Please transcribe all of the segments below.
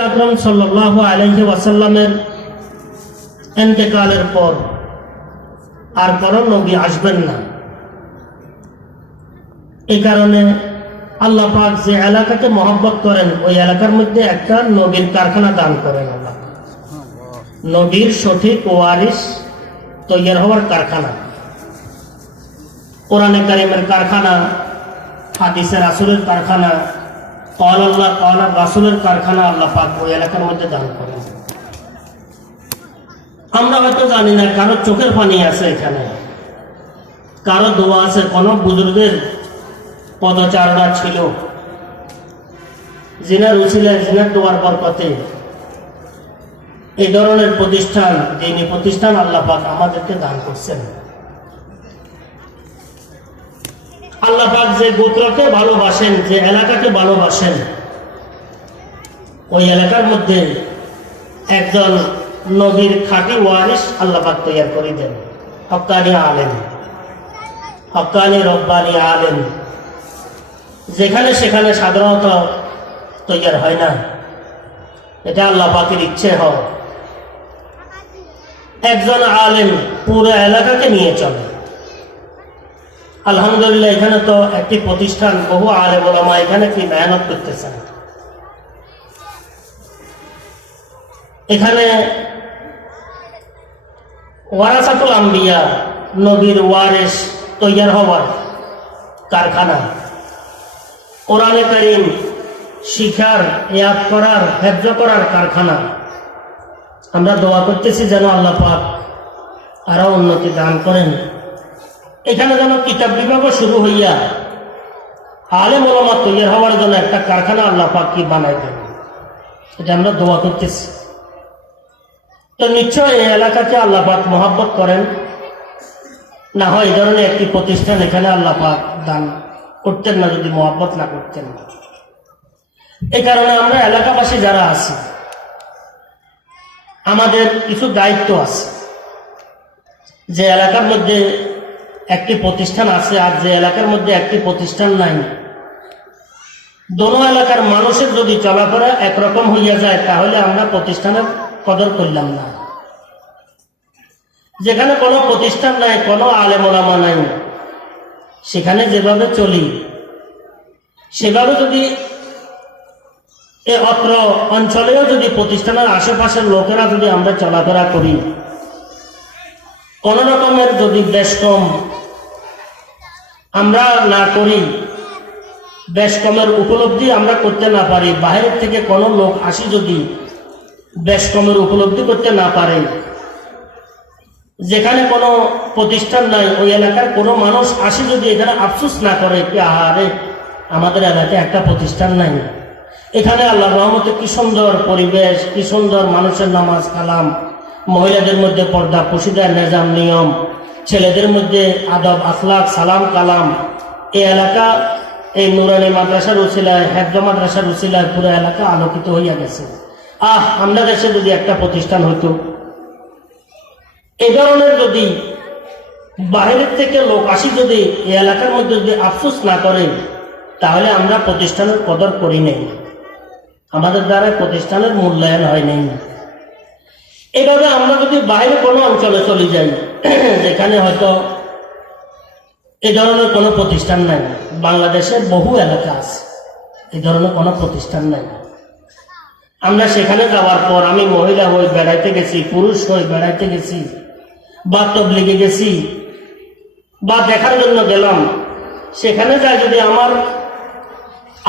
আকরাম সাল্লাল্লাহু আলাইহি ওয়াসাল্লামের ইন্তেকালের পর আর কোন নবী আসবেন না। এই কারণে আল্লাহ পাক যে এলাকাকে মহব্বত করেন ওই এলাকার মধ্যে একটা নবীর কারখানা দান করেন। আল্লাহ নবীর সঠিক ওয়ারিস তৈরি হওয়ার কারখানা, কোরআনে কারিমের কারখানা, হাদিসে রাসূলের কারখানা, কওল আল্লাহ কওল রাসূলের কারখানা আল্লাহ পাক ওই এলাকার মধ্যে দান করেন। আমরা হয়তো জানি না, কারো চোখের পানি আছে এখানে, কারো দোয়া আছে, কোন বুজুর্গের পদচারণা ছিল, জিনার উসিলায় জিনার দোয়ার বরকতে এই ধরনের প্রতিষ্ঠান, দ্বীনি প্রতিষ্ঠান আল্লাহ পাক আমাদেরকে দান করছেন। আল্লাহ পাক যে গোত্রকে ভালোবাসেন, যে এলাকাকে ভালোবাসেন, ওই এলাকার মধ্যে একজন নবীর খাঁটি ওয়ারিস আল্লাহ পাক তৈরি করে দেন। হক্কানি আলেম, হক্কানি রব্বানি আলেম যেখানে সেখানে সাধারণত তৈরি হয় না, এটা আল্লাহ পাকের ইচ্ছে হয়। একজন আলেম পুরো এলাকাকে নিয়ে চলে। আলহামদুলিল্লাহ, এখানে তো একটি প্রতিষ্ঠান, বহু আলেম ওলামা এখানে কি মেহনত করতেছেন। এখানে ওয়ারাসাতুল আম্বিয়া, নবীর ওয়ারিস তৈরি হওয়ার কারখানা, কোরআনে কারীম শিখার, ইয়াদ করার, হেফজ করার কারখানা। আমরা দোয়া করতেছি যেন আল্লাহ পাক আরো উন্নতি দান করেন। এখানে যেন কিতাব বিভাগও শুরু হইয়া আলেম ওলামা তৈরি হওয়ার জন্য একটা কারখানা আল্লাহ পাক কি বানাই দেন, এটা আমরা দোয়া করতেছি। তো নিশ্চয় এই এলাকাকে আল্লাহ পাক মহব্বত করেন, না হয় এই ধরনের একটি প্রতিষ্ঠান এখানে আল্লাহ পাক দান করতেন না যদি মহব্বত না করতেন। এই কারণে আমরা এলাকাবাসী যারা আছি, আমাদের কিছু দায়িত্ব আছে। যে এলাকার মধ্যে একটি প্রতিষ্ঠান আছে আর যে এলাকার মধ্যে একটি প্রতিষ্ঠান নাই, দোনো এলাকার মানুষের যদি চলাফেরা একরকম হইয়া যায় তাহলে আমরা প্রতিষ্ঠানের কদর করলাম না। যেখানে কোনো প্রতিষ্ঠান নাই, কোনো আলেম ওলামা নাই, সেখানে যেভাবে চলি সেভাবে যদি এই অত্র অঞ্চলেও যদি প্রতিষ্ঠানের আশেপাশের লোকেরা যদি আমরা চলাফেরা করি, কোন রকমের যদি বেশ কম আমরা না করি, বেশ কমের উপলব্ধি আমরা করতে না পারি, বাইরের থেকে কোনো লোক আসি যদি বেশ কমের উপলব্ধি করতে না পারে, যেখানে কোনো প্রতিষ্ঠান নাই ওই এলাকার কোনো মানুষ আসি যদি এখানে আফসোস না করে কি আহারে আমাদের এলাকায় একটা প্রতিষ্ঠান নাই, এখানে আল্লাহর রহমতে কি সুন্দর পরিবেশ, কি সুন্দর মানুষের নামাজ কালাম, মহিলাদের মধ্যে পর্দা পশিদার নিজাম নিয়ম, ছেলেদের মধ্যে আদব আখলাক সালাম কালাম। এই এলাকা এই নুরানি মাদ্রাসার উসিলায়, হেফজ মাদ্রাসার উসিলায় পুরো এলাকা আলোকিত হইয়া গেছে। আমরা দেশে যদি একটা প্রতিষ্ঠান হতো, এই ধরনের যদি বাইরের থেকে লোক আসি যদি এই এলাকার মধ্যে যদি আফসোস না করে, তাহলে আমরা প্রতিষ্ঠানের কদর করি নাই, আমাদের দ্বারা প্রতিষ্ঠানের মূল্যায়ন হয় নাই। এইভাবে আমরা যদি বাইরে কোনো অঞ্চলে চলে যাই যেখানে হয়তো এই ধরনের কোনো প্রতিষ্ঠান নাই, বাংলাদেশের বহু এলাকা আছে এই ধরনের কোনো প্রতিষ্ঠান নাই, আমরা সেখানে যাওয়ার পর, আমি মহিলা হয়ে বেড়াইতে গেছি, পুরুষ হয়ে বেড়াইতে গেছি, বা তবলিগে গেছি, বা দেখার জন্য গেলাম, সেখানে যাই যদি আমার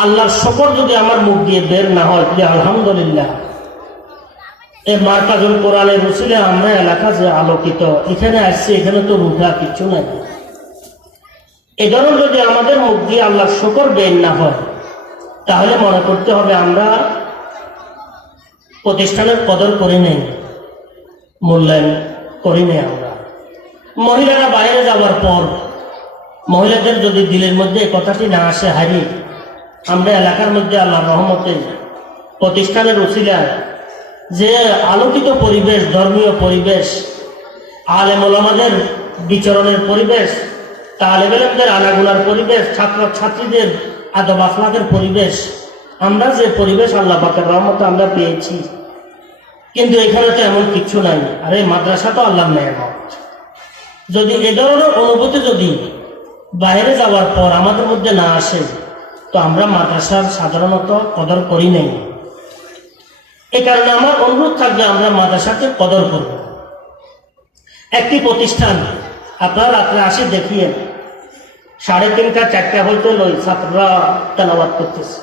আল্লাহর শকর যদি আমার মুখ দিয়ে বের না হয়, আলহামদুলিল্লাহ এই মারকাজুল কোরআনের রসুলে আমরা এলাকা যে আলোকিত, এখানে আসছি, এখানে তো রুখা কিছু নাই, এ ধরনের যদি আমাদের মুখ দিয়ে আল্লাহর শকর বের না হয়, তাহলে মনে করতে হবে আমরা প্রতিষ্ঠানের কদর করি নাই, মূল্যায়ন করি নাই। আমরা মহিলারা বাইরে যাওয়ার পর মহিলাদের যদি দিলের মধ্যে কথাটি না আসে, হারি আমরা এলাকার মধ্যে আল্লাহর রহমতে প্রতিষ্ঠানের উসিলায় যে আলোকিত পরিবেশ, ধর্মীয় পরিবেশ, আলেম ওলামাদের বিচরণের পরিবেশ, তালেব ইলমদের আনাগুনার পরিবেশ, ছাত্র ছাত্রীদের আদব আখলাকের পরিবেশ আমরা যে পরিবেশ আল্লাহ পাকের রহমতে আমরা পেয়েছি, কিন্তু এখানে তো এমন কিছু নাই। আরে মাদ্রাসা তো আল্লাহর নেয়ামত। যদি এ ধরনের অনুভূতি যদি বাইরে যাওয়ার পর আমাদের মধ্যে না আসে, তো আমরা মাদ্রাসার সাধারণত কদর করি নাই। এ কারণে আমার অনুরোধ থাকবে আমরা মাদ্রাসাকে কদর করব। একটি প্রতিষ্ঠান আপনারা রাত্রে আসে দেখিয়ে 3:30 4টা হইতে লই ছাত্ররা তেলাওয়াত করতেছে,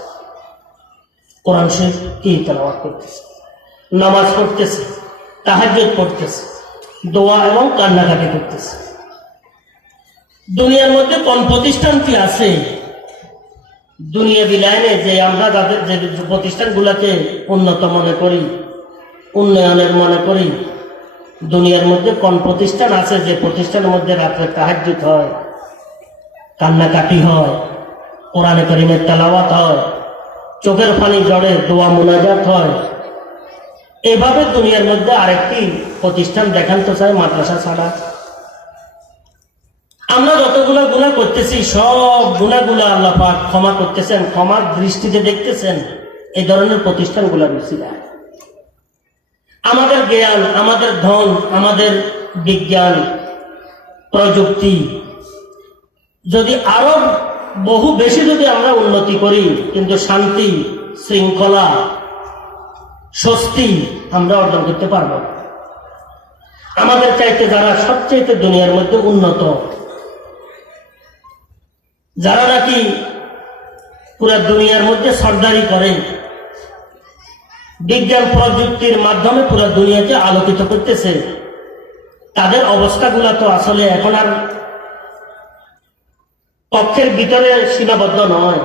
কোরআন শরীফ কি তেলাওয়াত করতেছে, নামাজ পড়তেছে, তাহাজ্জুদ পড়তেছে, দোয়া এবং কান্নাকাটি করতেছে। দুনিয়ার মধ্যে কোন প্রতিষ্ঠানটি আছে দুনিয়া বিলায়নে যে আমরা যাদের যে প্রতিষ্ঠানগুলোকে উন্নত মনে করি, উন্নয়নের মনে করি, দুনিয়ার মধ্যে কোন প্রতিষ্ঠান আছে যে প্রতিষ্ঠানের মধ্যে রাত্রে তাহাজ্জুদ হয়, কান্নাকাটি হয়, কোরআনে কারীমের তেলাওয়াত হয়, চোখের পানি ঝরে দোয়া মুনাজাত হয়? এভাবে দুনিয়ার মধ্যে আরেকটি প্রতিষ্ঠান দেখান তো চাই মাদ্রাসা ছাড়া। আমরা যতগুলো গুনাহ করতেছি সব গুনাহগুলো আল্লাহ পাক ক্ষমা করতেছেন, ক্ষমার দৃষ্টিতে দেখতেছেন এই ধরনের প্রতিষ্ঠানগুলো বেশি। আমাদের জ্ঞান, আমাদের ধন, আমাদের বিজ্ঞান প্রযুক্তি যদি আরো বহু বেশি যদি আমরা উন্নতি করি, কিন্তু শান্তি, শৃঙ্খলা, স্বস্তি আমরা অর্জন করতে পারবো। আমাদের চাইতে যারা সবচেয়ে দুনিয়ার মধ্যে উন্নত, যারা নাকি পুরো দুনিয়ার মধ্যে সর্দারি করে, বিজ্ঞান প্রযুক্তির মাধ্যমে পুরো দুনিয়াকে আলোকিত করতেছে, তাদের অবস্থাগুলো তো আসলে এখন আর কক্ষের ভিতরে সীমাবদ্ধ নয়,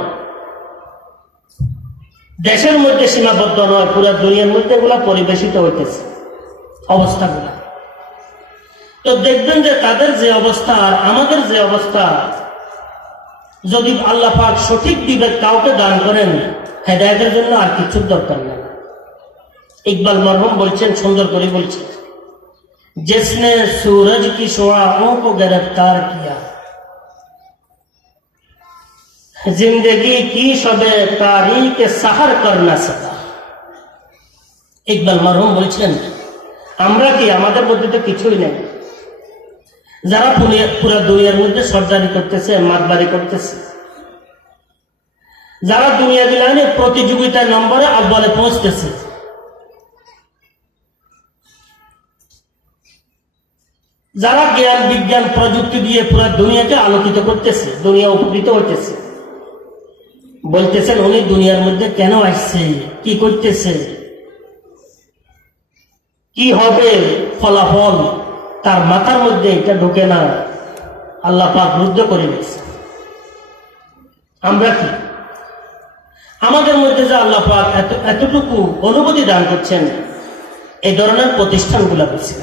দেশের মধ্যে সীমাবদ্ধ নয়, পুরো দুনিয়ার মধ্যে এগুলা পরিবেশিত হইতেছে অবস্থাগুলা। তো দেখবেন যে তাদের যে অবস্থা আর আমাদের যে অবস্থা, যদি আল্লাহ পাক সঠিক বিবেক কাউকে দান করেন, হেদায়েতের জন্য আর কিছুর দরকার নেই। ইকবাল মরহুম বলছেন, সুন্দর করে বলছেন, जिसने सूरज की शुआओं को गिरफ्तार किया, जिंदगी की शबे तारीख सहर कर ना सका। ইকবাল মরহুম বলছেন, আমরা কি, আমাদের মধ্যে তো কিছুই নেই। যারা পুরো দুনিয়ার মধ্যে সর্দারি করতেছে, মাতবারি করতেছে, যারা দুনিয়া বিলানে প্রতিযোগিতার নম্বরে আব্বালে পৌঁছতেছে, যারা জ্ঞান বিজ্ঞান প্রযুক্তি দিয়ে পুরো দুনিয়াকে আলোকিত করতেছে, দুনিয়া উপকৃত হইতেছে, বলতেছেন উনি দুনিয়ার মধ্যে কেন আসছে, কি করতেছে, কি হবে ফলাফল, তার মাথার মধ্যে এটা ঢোকে না। আল্লাহ পাক রুদ্ধ করে দিয়েছে। আমরা কি, আমাদের মধ্যে যে আল্লাহ পাক এতটুকু অনুভূতি দান করছেন, এই ধরনের প্রতিষ্ঠানগুলা বেশি।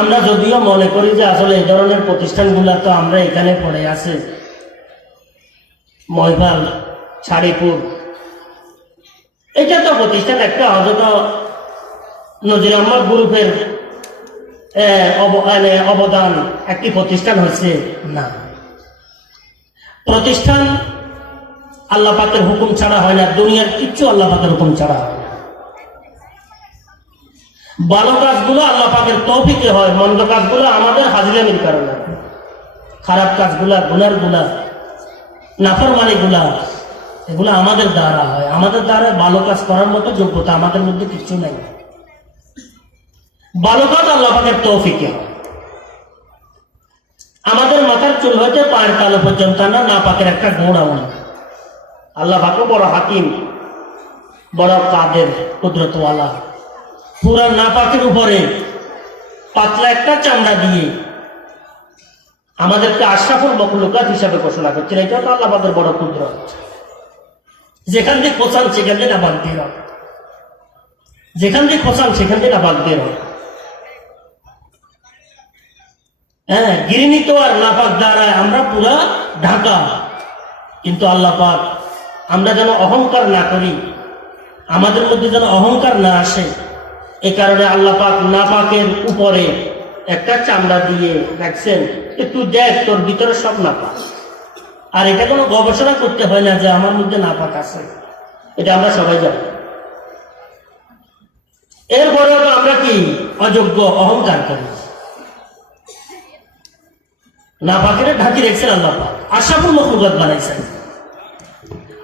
আমরা যদিও মনে করি যে আসলে এই ধরনের প্রতিষ্ঠানগুলা তো আমরা এখানে পড়ে আছে, ময়ভাল, ছাড়িপুর, এটা তো প্রতিষ্ঠান একটা হয়তো নজির আহমদ গ্রুপের অবদান একটি প্রতিষ্ঠান হয়েছে না। প্রতিষ্ঠান আল্লাহ পাকের হুকুম ছাড়া হয় না, দুনিয়ার কিচ্ছু আল্লাহ পাকের হুকুম ছাড়া হয় না। ভালো কাজগুলো আল্লাহ পাকের তৌফিকে হয়, মন্দ কাজগুলো আমাদের হাজিরামির কারণে, খারাপ কাজগুলা, গুনার গুলা, নাফরমানি গুলা, এগুলো আমাদের দ্বারা হয়। আমাদের দ্বারা ভালো কাজ করার মতো যোগ্যতা আমাদের মধ্যে কিছু নাই। ভালো কাজ আল্লাহ পাকের তৌফিকে হয়। আমাদের মাথার চুল হইতে পায়ের তালু পর্যন্ত না পাকের একটা গুণ আমার। আল্লাহ পাকও বড় হাকিম, বড় কাদের, কুদরতওয়ালা। পুরা না পাকের উপরে পাতলা একটা চামড়া দিয়ে আমাদেরকে আশরাফুল মখলুকাত হিসাবে ঘোষণা করছেন। এটা তো আল্লাহ পাকের বড় কুদরত। যেখান দিয়ে খোঁচান সেখান দিয়ে নাপাক দিয়ে রাখ, যেখান দিয়ে খোঁচান সেখান দিয়ে নাপাক দিয়ে রাখ। হ্যাঁ, গিরিনিত আর নাপাক দ্বারা আমরা পুরা ঢাকা। কিন্তু আল্লাহ পাক আমরা যেন অহংকার না করি, আমাদের মধ্যে যেন অহংকার না আসে, এ কারণে আল্লাহ পাক নাপাকের উপরে একটা চামড়া দিয়ে রাখছেন, তুই দেখ তোর ভিতরে সব নাপাক। আর এটা কোনো গবেষণা করতে হয় না যে আমার মধ্যে নাপাক আছে, এটা আমরা সবাই জানি। এরপরেও তো আমরা কি অযোগ্য, অহংকার করি। নাপাকের ঢাকি রেখেছেন আল্লাহ পাক, আশরাফুল মখলুকাত বানাইছেন।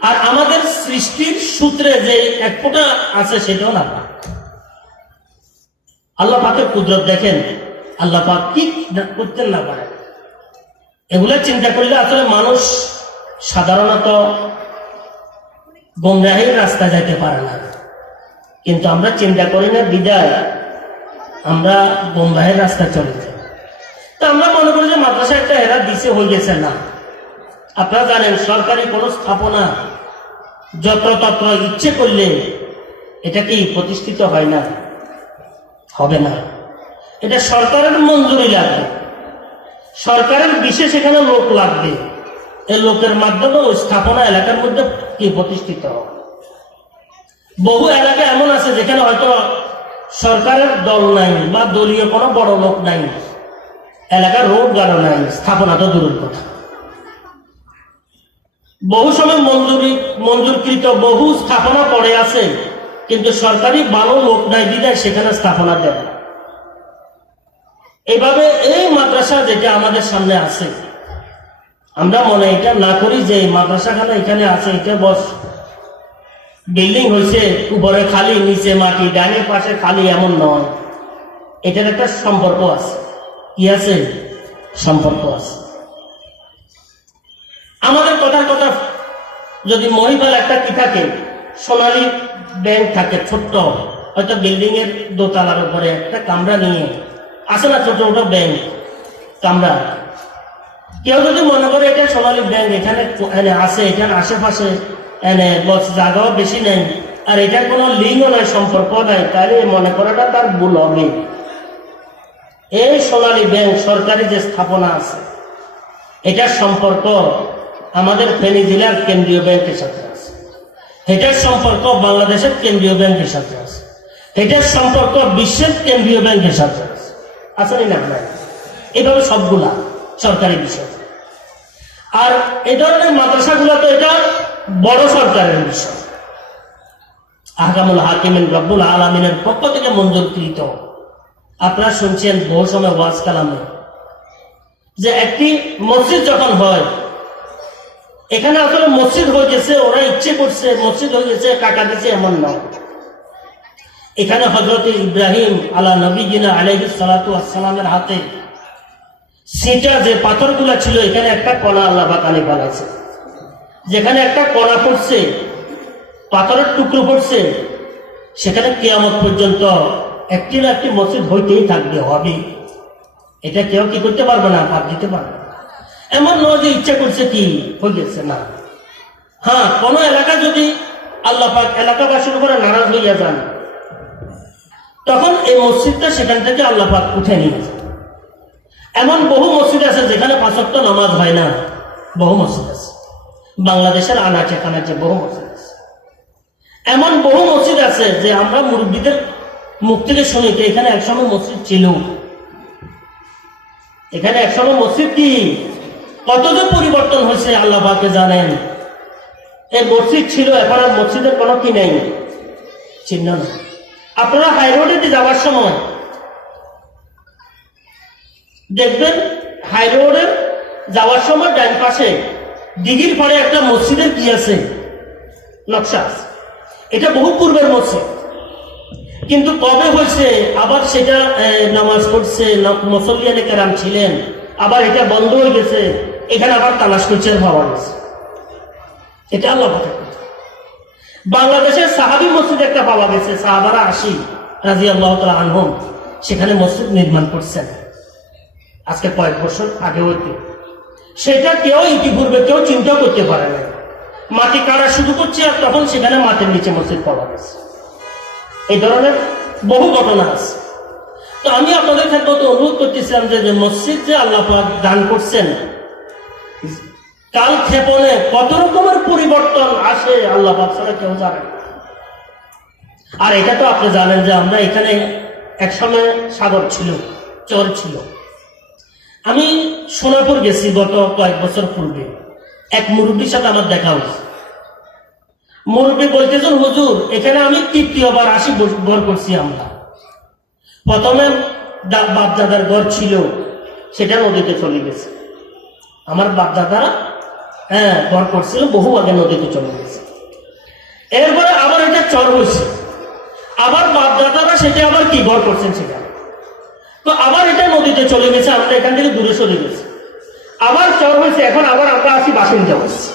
আর আমাদের সৃষ্টির সূত্রে যে এক ফোঁটা আছে সেটাও নাপাক। আল্লাহ পাকের কুদরত দেখেন, আল্লাহ পাক কি করতেন না পারে। এগুলো চিন্তা করলে আসলে মানুষ সাধারণত গোমরাহির রাস্তায় যাইতে পারে না, কিন্তু আমরা চিন্তা করি না বিদায় আমরা গোমরাহের রাস্তায় চলে যাই। তো আমরা মনে করি যে মাদ্রাসা একটা এরা দিছে হয়ে গেছে। না, আপনারা জানেন সরকারি কোন স্থাপনা যত্রতত্র ইচ্ছে করলে এটা কি প্রতিষ্ঠিত হয় না, হবে না। এটা সরকারের মঞ্জুরি লাগবে, সরকারের বিশেষ এখানে লোক লাগবে। এই লোকের মাধ্যমে ওই স্থাপনা এলাকার মধ্যে কি প্রতিষ্ঠিত হবে। বহু এলাকা এমন আছে যেখানে হয়তো সরকারের দল নাই বা দলীয় কোনো বড় লোক নাই, এলাকার রোড গাড়ো নাই, স্থাপনা তো দূরের কথা। বহু সময় মঞ্জুরকৃত বহু স্থাপনা পড়ে আছে, কিন্তু সরকারি ভালো লোক নাই বিদায় সেখানে স্থাপনা দেয়। এইভাবে এই মাদ্রাসা যেটা আমাদের সামনে আছে, আমরা মনে এটা না করি যে মাদ্রাসাখানা এখানে আছে, এটা বস বিল্ডিং হয়েছে, উপরে খালি, নিচে মাটি, ডানের পাশে খালি, এমন নয়। এটার একটা সম্পর্ক আছে। কি আছে? সম্পর্ক আছে। আমাদের কথার কথা, যদি মহিপাল একটা কি থাকে, সোনালী ব্যাংক থাকে ছোট্ট, হয়তো বিল্ডিং এর দোতলার উপরে একটা কামরা নিয়ে আসে না, ছোট ছোট ব্যাংক কামরা। কেউ যদি মনে করে এটা সোনালী ব্যাংক এখানে আছে, এখানে আশেপাশে জায়গাও বেশি নেই, আর এটার কোনো লিঙ্কও নাই, সম্পর্ক নাই, তাহলে মনে করাটা তার ভুল হবে। এই সোনালী ব্যাংক সরকারি যে স্থাপনা আছে, এটার সম্পর্ক আমাদের ফেনী জেলার কেন্দ্রীয় ব্যাংকের সাথে আছে, এটার সম্পর্ক বাংলাদেশের কেন্দ্রীয় ব্যাংকের সাথে আছে, এটার সম্পর্ক বিশ্বের কেন্দ্রীয় ব্যাংকের সাথে আছে। আসলে না, এইভাবে সবগুলা সরকারি বিষয়। আর এই ধরনের মাদ্রাসাগুলো তো এটা বড় সরকারের বিষয়, আহকামুল হাকিমিন রব্বুল আলামিনের পক্ষ থেকে মঞ্জুরকৃত। আপনারা শুনছেন বহু সময় ওয়াজ কালামে যে একটি মসজিদ যখন হয়, এখানে আসলে মসজিদ হয়ে গেছে, ওরা ইচ্ছে করছে মসজিদ হয়ে গেছে, টাকা দিচ্ছে, এমন নয়। এখানে হযরত ইব্রাহিম আলা নবীনা আলাইহিস সালাতু ওয়াস সালামের হাতে সিটা যে পাথরগুলা ছিল, এখানে একটা কণা আল্লাহ পাক আনি বানাইছে। যেখানে একটা কণা পড়ছে, পাথরের টুকরো পড়ছে, সেখানে কিয়ামত পর্যন্ত একটি না একটি মসজিদ হইতেই থাকবে, হবে। এটা কেউ কি করতে পারবে না, ভাব দিতে পারবে না। এমন নয় যে ইচ্ছা করছে কি হয়ে গেছে, না। হ্যাঁ, কোন এলাকা যদি আল্লাহ পাক এলাকাবাসীর উপরে নারাজ হইয়া যান, তখন এই মসজিদটা সেখান থেকে আল্লাহ পাক উঠে নিয়ে যান। এমন বহু মসজিদ আছে যেখানে 5 ওয়াক্ত নামাজ হয় না, বহু মসজিদ আছে। বাংলাদেশের আনাচে কানাচে বহু মসজিদ আছে। এমন বহু মসজিদ আছে যে আমরা মুরব্বীদের মুখ থেকে শুনি যে এখানে একসময় মসজিদ ছিল, এখানে একসময় মসজিদ কি, কত যে পরিবর্তন হয়েছে আল্লাহ পাকে জানেন। এই মসজিদ ছিল, এখন আর মসজিদের কোনো কি নেই, চিহ্ন নেই। আপনারা হাই রোডে যাওয়ার সময় দেখবেন, হাই রোডে যাওয়ার সময় ডান পাশে দিঘির পরে একটা মসজিদের কি আছে, নকশা আছে। এটা বহু পূর্বের মসজিদ, কিন্তু কবে হয়েছে আবার সেটা নামাজ পড়ছে, মুসল্লিয়ানে কেরাম ছিলেন, আবার এটা বন্ধ হয়ে গেছে, এখানে আবার তালাশ করছে, ভাবা গেছে। এটা আল্লাহ পাকের কথা। বাংলাদেশের সাহাবী মসজিদ একটা পাওয়া গেছে, সাহাবারা 80 রাদিয়াল্লাহু তাআলা আনহুম সেখানে মসজিদ নির্মাণ করছেন, আজকে কয়েক বছর আগে হইতে। সেটা কেউ ইতিপূর্বে কেউ চিন্তা করতে পারে না। মাটি কাটা শুরু করছে, আর তখন সেখানে মাটির নিচে মসজিদ পাওয়া গেছে। এই ধরনের বহু ঘটনা আছে। তো আমি আপনাদের ক্ষেত্রে অনুরোধ করতেছিলাম যে মসজিদ যে আল্লাহ পাক দান করছেন, কাল ক্ষেপণে কত রকমের পরিবর্তন আসে আল্লাহ পাক ছাড়া কেউ জানে না। আর এটা তো আপনি জানেন যে আমরা এখানে একসময় সাগর ছিল, চর ছিল। আমি সোনাপুর গেছি গত কয়েক বছর পূর্বে, এক মুরব্বীর সাথে আমার দেখা হয়েছে। মুরব্বী বলতেছেন, হুজুর এখানে আমি তৃতীয়বার আসি ঘর করছি। আমরা প্রথমে বাপদাদার ঘর ছিল, সেটা নদীতে চলে গেছে। আমার বাপদাদারা ঘর করছিল, বহু আগে নদীতে চলে গেছে। এরপরে আবার এটা চর হয়েছে, আবার বাপদাদারা সেটা আবার কি ঘর করছেন সেটা, তো আবার এটা নদীতে চলে গেছে, আমরা এখান থেকে দূরে চলে গেছি, আবার চর হয়েছে, এখন আবার আমরা আসি বাসিন্দা হচ্ছি।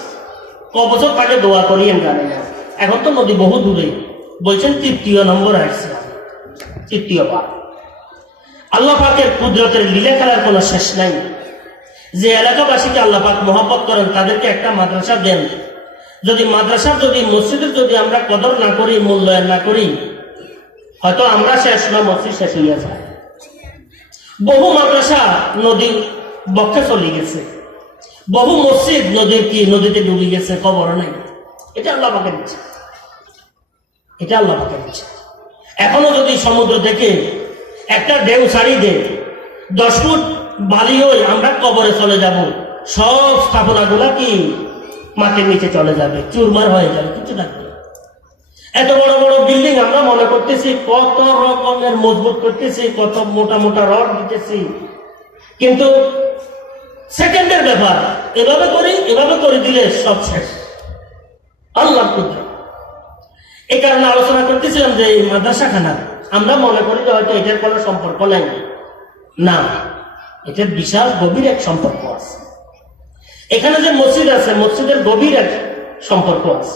কবছর তাকে দোয়া করি আমি জানি না, এখন তো নদী বহু দূরে। বলছেন তৃতীয় নম্বর আসছে, তৃতীয়বার। আল্লাহ পাকের কুদরতের লীলা খেলার কোনো শেষ নাই। যে এলাকাবাসীকে আল্লাহ পাক মহব্বত করেন তাদেরকে একটা মাদ্রাসা দেন। যদি মাদ্রাসা যদি মসজিদের যদি আমরা কদর না করি, মূল্যায়ন না করি, হয়তো আমরা শেষ না মসজিদ শেষ হইয়া যায়। বহু মাদ্রাসা নদীর বক্ষে চলে গেছে, বহু মসজিদ নদীতে ডুবে গেছে, খবর নাই। এটা আল্লাহ পাকে দিচ্ছে, এটা আল্লাহ পাকে দিচ্ছে। এখনো যদি সমুদ্র থেকে একটা ঢেউ ছাড়ি দে, 10 ফুট বালি হই, আমরা কবরে চলে যাব, সব স্থাপনা গুলা কি মাটির নিচে চলে যাবে, চুরমার হয়ে যাবে, কিছু থাকবে। এত বড় বড় বিল্ডিং আমরা মনে করতেছি কত রকমের মজবুত করতেছি, কত মোটা মোটা রড দিতেছি, কিন্তু সেকেন্ডের ব্যাপার। এভাবে করে দিলে সব শেষ। আল্লাহ কুদরত। এই কারণে আলোচনা করতেছিলাম যে এই মাদ্রাসাখানা আমরা মনে করি যে হয়তো এটার কোনো সম্পর্ক নাই, না, এটার বিশাল গভীর এক সম্পর্ক আছে। এখানে যে মসজিদ আছে, মসজিদের গভীর এক সম্পর্ক আছে,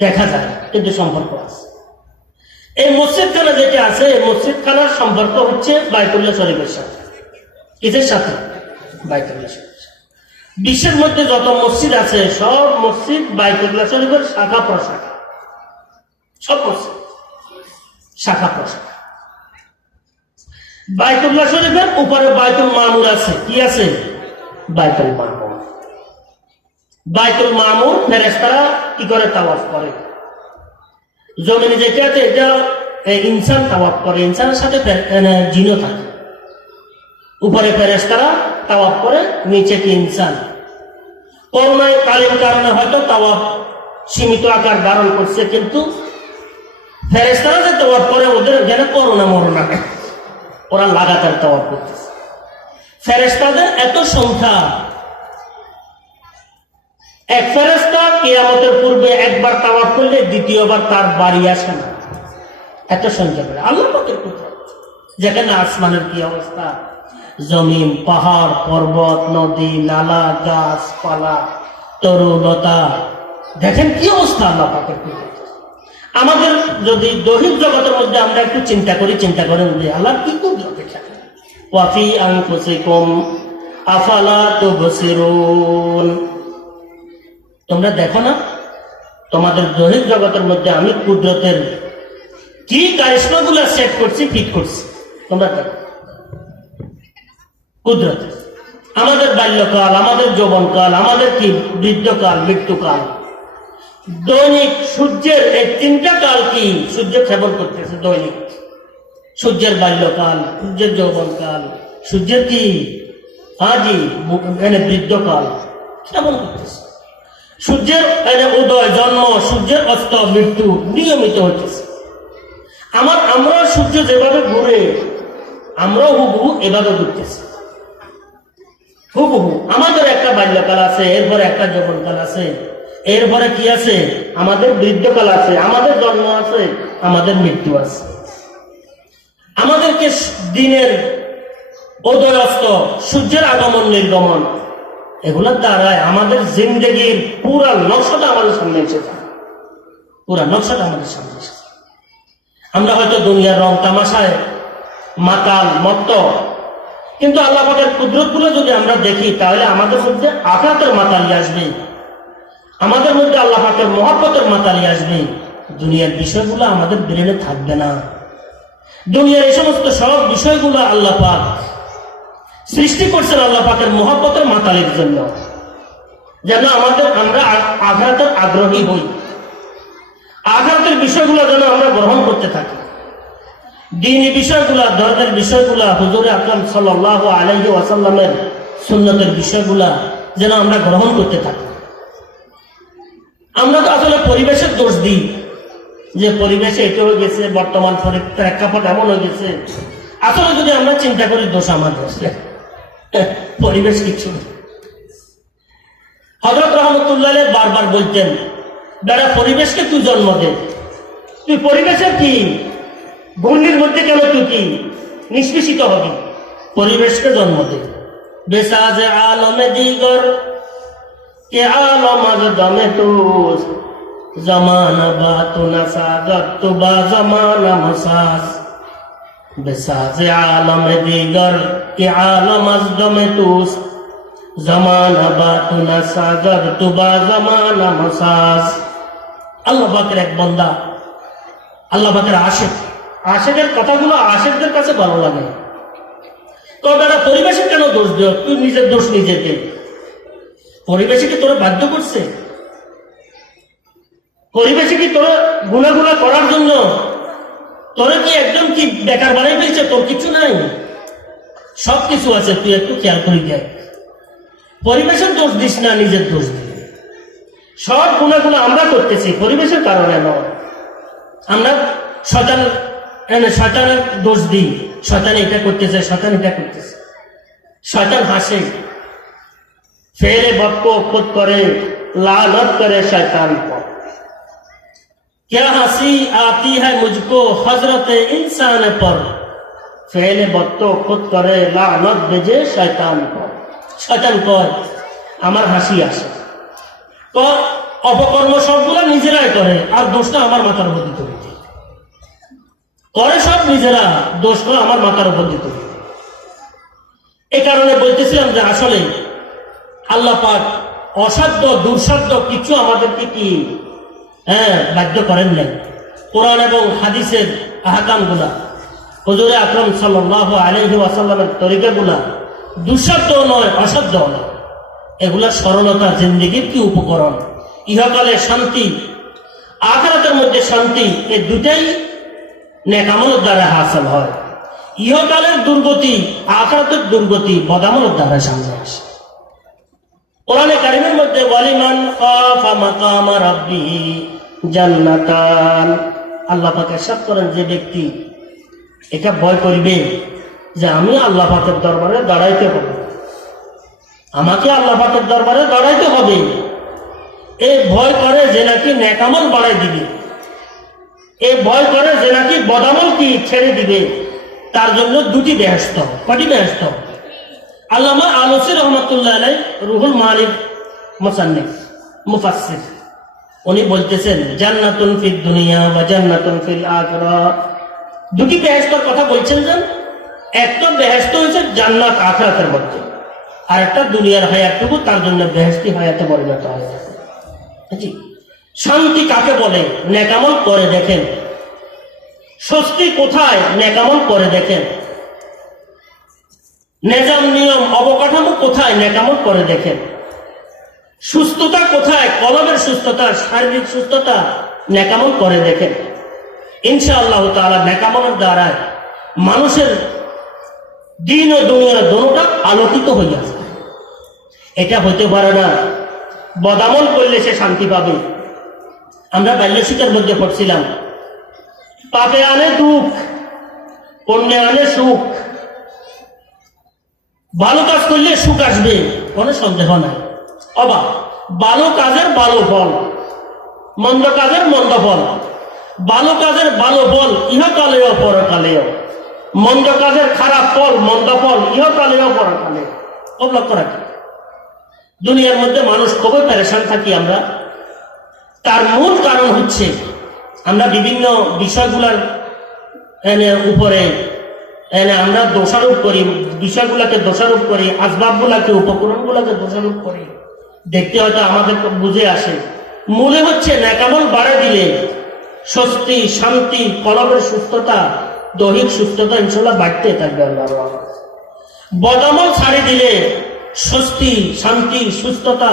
দেখা যায় কিন্তু সম্পর্ক আছে। এই মসজিদখানা যেটা আছে, এই মসজিদখানার সম্পর্ক হচ্ছে বাইতুল্লাহ শরীফের সাথে। কিসের সাথে? বাইতুল্লাহ শরীফ। বিশ্বের মধ্যে যত মসজিদ আছে সব মসজিদ বাইতুল্লাহ শরীফের শাখা প্রশাখা, সব মসজিদ শাখা প্রশাখা। বাইতুল্লাহ শরীফের উপরে বাইতুল মামুর আছে। কি আছে? বাইতুল মামুর। বাইতুল মামুর ফেরেশতারা কি করে? তাওয়াফ করে। জমিনে যেটা আছে এটা ইনসান তাওয়াফ করে, ইনসানের সাথে জিনও থাকে। উপরে ফেরেশতারা তাওয়াফ করে, নিচে কি ইনসান। করোনায় কালীন কারণে হয়তো তাওয়াফ সীমিত আকার ধারণ করছে, কিন্তু ফেরেশতারা যে তাওয়াফ করে ওদের এখানে করোনা মরোনা, ওরা লাগাতার তাওয়াফ করতেছে। ফেরেশতাদের এত সংখ্যা, এক ফেরেশতা কিয়ামতের পূর্বে একবার তাওয়াফ করলে দ্বিতীয়বার তার বাড়ি আসে না, এত সংখ্যা করে। আল্লাহ পাকের কুদরত। যেখানে আসমানের কি অবস্থা, জমিন, পাহাড়, পর্বত, নদী, নালা, গাছপালা, তরুলতা, দেখেন কি অবস্থা আল্লাহ পাকের কুদরত। আমাদের যদি দৈহিক জগতের মধ্যে আমরা একটু চিন্তা করেন যে আল্লাহ কি কুদরত এখানে। ওয়াফি আনফুসিকুম আফালা তুবসিরুন। তোমরা দেখো না তোমাদের দৈহিক জগতের মধ্যে আমি কুদরতের কি কারিশমাগুলো সেট করছি, ফিট করছি, তোমরা দেখো। কুদরত আমাদের বাল্যকাল, আমাদের যৌবনকাল, আমাদের কি বৃদ্ধকাল, মৃত্যুকাল, দৈনিক সূর্যের এই 3টা কাল কি সূর্য সেবন করতেছে দৈনিক। সূর্যের বাল্যকাল, সূর্যের যৌবনকাল, সূর্যের কি বৃদ্ধকাল সেবন করতেছে। সূর্যের উদয়, জন্ম, সূর্যের অস্ত, মৃত্যু নিয়মিত হচ্ছে। আমরা সূর্য যেভাবে ঘুরে, আমরাও হুবহু এভাবে ঘুরতেছি, হুবহু। আমাদের একটা বাল্যকাল আছে, এরপরে একটা যৌবনকাল আছে, এরপরে কি আছে? আমাদের বৃদ্ধকাল আছে, আমাদের জন্ম আছে, আমাদের মৃত্যু আছে। আমাদেরকে দিনের উদয় অস্ত, সূর্যের আগমন নির্গমন, এগুলোর দ্বারাই আমাদের জিন্দগির পুরা নকশাটা আমাদের সামনে এসেছে, পুরা নকশাটা আমাদের সামনে এসেছে। আমরা হয়তো দুনিয়ার রং তামাশায় মাতাল মত্ত, কিন্তু আল্লাহ পাকের কুদরত গুলো যদি আমরা দেখি তাহলে আমাদের মধ্যে আখিরাতের মাতালি আসবে, আমাদের মধ্যে আল্লাহ পাকের মহব্বতের মাতালি আসবে। দুনিয়ার বিষয়গুলো আমাদের ব্রেনে থাকবে না। দুনিয়ার এই সমস্ত সব বিষয়গুলো আল্লাহ পাক সৃষ্টি করছেন আল্লাহ পাকের মহব্বতের মাতালির জন্য, যেন আমরা আখিরাতের আগ্রহী হই, আখিরাতের বিষয়গুলো যেন আমরা গ্রহণ করতে থাকি। দ্বীনি বিষয়গুলা, ধর্মের বিষয়গুলা, হুজুরে আকরাম সাল্লাল্লাহু আলাইহি ওয়াসাল্লামের সুন্নতের বিষয়গুলা যেন আমরা গ্রহণ করতে থাকি। আমরা তো আসলে পরিবেশের দোষ দিই, যে পরিবেশে এটা হয়ে গেছে, বর্তমান প্রেক্ষাপট এমন হয়ে গেছে। আসলে যদি আমরা চিন্তা করি, দোষ আমাদের, পরিবেশ কিছু না। হযরত রহমতুল্লাহ আলাইহি বারবার বলতেন, বেটা পরিবেশকে তুই জন্ম দে, তুই পরিবেশের কি ঘূর্ণির মধ্যে কেন তুই কি নিষ্পেষিত হবি, পরিবেশকে জন্ম দে। বেসাজে আলমে দিগর কে আলম আজ দমে তুস জমানা বা তু নাসাগত তু বা জমানা মসাস। বেসাজে আলমে দিগর কে আলম আজ দমে তুস জমানা বা তু নাসাগত তু বা জমানা মসাস। আল্লাহ পাকের এক বান্দা, আল্লাহ পাকের আশিক, আশিকের কথাগুলো আশিকদের কাছে ভালো লাগে। তো বেটা পরিবেশে কেন দোষ দিও, তুই নিজের দোষ নিজেকে। পরিবেশে কি তোরা বাধ্য করছে? পরিবেশে কি তোরা গুণাগুলা করার জন্য তোরা কি একদম কি বেকার বানাই ফেলছে? তোর কিছু নাই, সব কিছু আছে। তুই একটু খেয়াল করি দেখ, পরিবেশের দোষ দিস না, নিজের দোষ দিস। সব গুণাগুলো আমরা করতেছি পরিবেশের কারণে নয়। আমরা শয়তানের দোষ দিই, শয়তান এটা করতেছে, শয়তান এটা করতেছে। শয়তান হাসে, ফেরে বক্ক খুদ করে, লানত করে শয়তান पर। क्या हंसी आती है मुझको हजरत इंसान पर, फेले बत्तो खुद करे लाনত भेजे शैतान पर। শয়তান কয় আমার হাসি আসে, তো অপকর্ম সবগুলো নিজেরাই করে, আর দোষটা আমার মাথার উপর দিতে করে। সব নিজেরা, দোষগুলো আমার মাথার উপর দিতে। এই কারণে বলতেছিলাম যে আসলে আল্লাহ পাক অসাধ্য দুঃসাধ্য কিছু আমাদেরকে কি বাধ্য করেন নাই। কোরআন এবং হাদিসের আহকাম গুলা, হুজুরে আকরাম সাল্লাল্লাহু আলাইহি ওয়াসাল্লামের তরিকাগুলা দুঃসাধ্য নয়, অসাধ্য নয়। এগুলা সরলতা, জিন্দেগির কি উপকরণ। ইহকালে শান্তি, আখিরাতের মধ্যে শান্তি, এই দুটাই নেক আমলের দ্বারা হাসিল হয়। ইহকালের দুর্গতি, আখিরাতের দুর্গতি বদামলের দ্বারা সামনে আসে। কোরআনে কারিমের মধ্যে ওয়ালিমান খাফা মাকাম রাব্বিহি জান্নাতান, আল্লাহ পাক ইরশাদ করেন, যে ব্যক্তি এটা ভয় করবে যে আমি আল্লাহ পাকের দরবারে দাঁড়াইতে হবে, আমাকে আল্লাহ পাকের দরবারে দাঁড়াইতে হবে, এই ভয় করে যে নাকি নেক আমল বাড়াই দিবে, এই ভয় করে যে নাকি বদামল কি ছেড়ে দিবে, তার জন্য দুটি বেহেশত। কটি বেহেশত? আল্লামা আলুসি রহমাতুল্লাহ আলাইহি রুহুল মানিক মুসান্নিফ মুফাসসির, উনি বলতেছেন জান্নাতুন ফিদ দুনিয়া ওয়া জান্নাতুন ফিল আখিরাহ। দুটি বেহেশতের কথা বলছেন। যে একটা বেহেশত হয়েছে জান্নাত আখিরাতের মধ্যে, আর একটা দুনিয়ার হায়াতটুকু তার জন্য বেহেশতি হায়াতে পরিণত হয়ে যাবে। শান্তি কাকে বলে? নেক আমল করে দেখেন। স্বস্তি কোথায়? নেক আমল করে দেখেন। নিজাম নিয়ম অবকাঠামো কোথায়? নেক আমল করে দেখেন। সুস্থতা কোথায়? কলবের সুস্থতা, শারীরিক সুস্থতা, নেক আমল করে দেখেন। ইনশাআল্লাহ তাআলা নেক আমলের দ্বারা মানুষের দিন ও দুনিয়া দুটোটা আলোকিত হয়ে আসবে। এটা হতে পারে না বদামল করলে সে শান্তি পাবে। আমরা বাল্য শিক্ষার মধ্যে পড়ছিলাম, পাপে আনে দুঃখ, পুণ্যে আনে সুখ। ভালো কাজ করলে সুখ আসবে, কোনো সন্দেহ নাই। অবাক, ভালো কাজের ভালো ফল, মন্দ কাজের মন্দ ফল। ভালো কাজের ভালো ফল ইহকালেও পরকালেও, মন্দ কাজের খারাপ ফল, মন্দ ফল ইহকালেও পরকালেও। খুব লক্ষ্য রাখি, দুনিয়ার মধ্যে মানুষ খুবই পেরেশান থাকি আমরা। তার মূল কারণ হচ্ছে আমরা বিভিন্ন বিষয়গুলোর উপরে আমরা দোষারোপ করি, বিষয়গুলোকে দোষারোপ করি, আসবাবগুলোকে, উপকরণগুলোকে দোষারোপ করি। দেখতে হয়তো আমাদের বুঝে আসে, মূলে হচ্ছে নেক আমল বাড়ায় দিলে স্বস্তি, শান্তি, কলবের সুস্থতা, দৈহিক সুস্থতা ইনশাআল্লাহ বাড়তে থাকবে। আল্লাহ বদামল ছাড়ি দিলে স্বস্তি, শান্তি, সুস্থতা,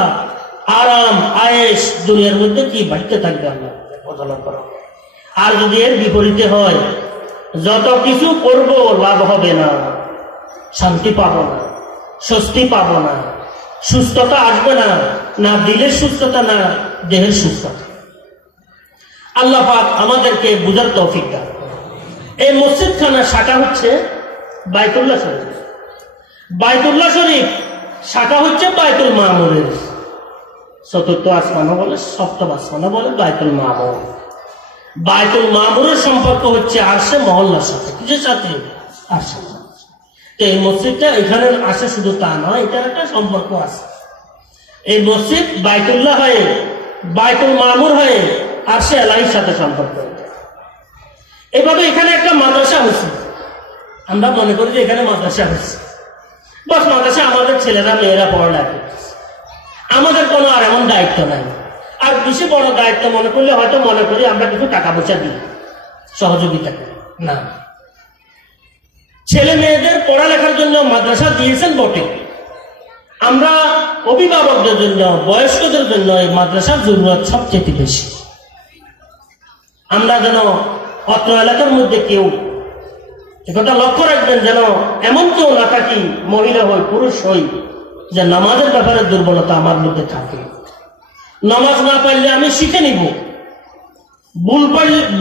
আরাম, আয়েশ দুনিয়ার মধ্যে কি বাড়তে থাকবে। আল্লাহ বদলা করা। আর যদি এর বিপরীতে হয়, যত কিছু করব লাভ হবে না, শান্তি পাবো না, স্বস্তি পাবো না, সুস্থতা আসবে না, না দিলের সুস্থতা, না দেহের সুস্থতা। আল্লাহ পাক আমাদেরকে বুঝার তৌফিক দান। এই মসজিদ খানা শাখা হচ্ছে বাইতুল্লাহ শরীফ, বাইতুল্লাহ শরীফ শাখা হচ্ছে বাইতুল মামুরের। চতুর্থ আসমানও বলে, সপ্তম আসমানও বলে বাইতুল মামুর। বাইতুল মামুরের সম্পর্ক হচ্ছে আরশে মহল্লার সাথে। কিসের সাথে? আরশে। তো এই মসজিদটা এখানে আসে শুধু তা নয়, এটার একটা সম্পর্ক আছে। এই মসজিদ বাইতুল্লাহ হয়ে, বাইতুল মামুর হয়ে আরশে আলাহির সাথে সম্পর্ক। এভাবে এখানে একটা মাদ্রাসা হচ্ছে। আমরা মনে করি যে এখানে মাদ্রাসা হচ্ছে, বাস মাদ্রাসা আমাদের ছেলেরা মেয়েরা পড়ালেখা, আমাদের কোনো আর এমন দায়িত্ব নাই। আর বেশি বড় দায়িত্ব মনে করলে হয়তো মনে করি আমরা কিছু টাকা পয়সা দিই, সহযোগিতা করি। না, ছেলে মেয়েদের পড়ালেখার জন্য মাদ্রাসা দিয়েছেন বটে, আমরা অভিভাবকদের জন্য, বয়স্কদের জন্য এই মাদ্রাসার জরুরত সবচেয়ে বেশি। আমরা যেন অত্র এলাকার মধ্যে কেউ একথা লক্ষ্য রাখবেন, যেন এমন কেউ না থাকি, মহিলা হই পুরুষ হই, যে নামাজের ব্যাপারে দুর্বলতা আমার মধ্যে থাকে। নামাজ না পারলে আমি শিখে নিব,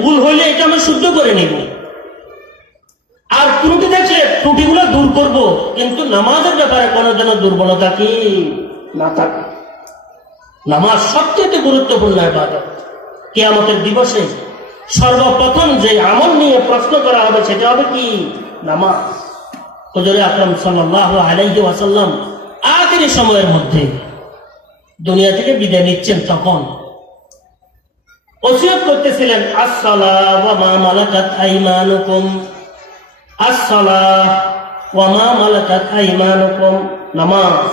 ভুল হইলে এটা আমি শুদ্ধ করে নিব, আর ত্রুটি দেখলে ত্রুটিগুলো দূর করব, কিন্তু নামাজের ব্যাপারে কোনো যেন দুর্বলতা কি না থাকে। নামাজ সবচেয়ে গুরুত্বপূর্ণ ইবাদত। কিয়ামতের দিবসে সর্বপ্রথম যে আমল নিয়ে প্রশ্ন করা হবে সেটা হবে কি? নামাজ। হুজুরে আকরাম সাল্লাল্লাহু আলাইহি ওয়াসাল্লাম আখিরি সময়ের মধ্যে দুনিয়া থেকে বিদায় নিচ্ছেন, তখন ওসিয়ত করতেছিলেন, আসসালাহ ওয়া মা মালাকাত আইমানুকুম, আসসালাহ ওয়া মা মালাকাত আইমানুকুম। নামাজ,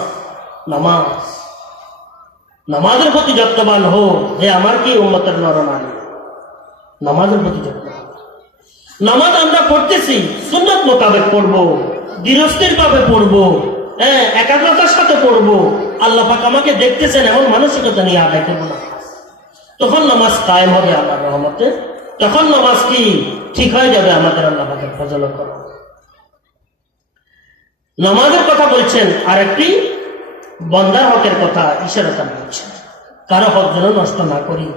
নামাজ, নামাজের প্রতি যত্নবান হো হে আমার কি উম্মতের নরনারী। নামাজের প্রতি যত্নবান। নামাজ আমরা পড়তেছি, সুন্নাত মোতাবেক পড়বো, দৃঢ়স্থির ভাবে পড়বো, হ্যাঁ, একাগ্রতার সাথে পড়বো। আল্লাহ পাক আমাকে দেখতেছেন এমন মানসিকতা নিয়ে আদায় করবো না, তখন নামাজ কায়েম হবে আল্লাহর রহমতে। তখন নামাজ কি ঠিক হয়ে যাবে আমাদের আল্লাহ পাকের ফজল করো। নামাজের কথা বলছেন, আর একটি বন্দার হকের কথা ইশারাতান বলছেন, কারো হক যেন নষ্ট না করি।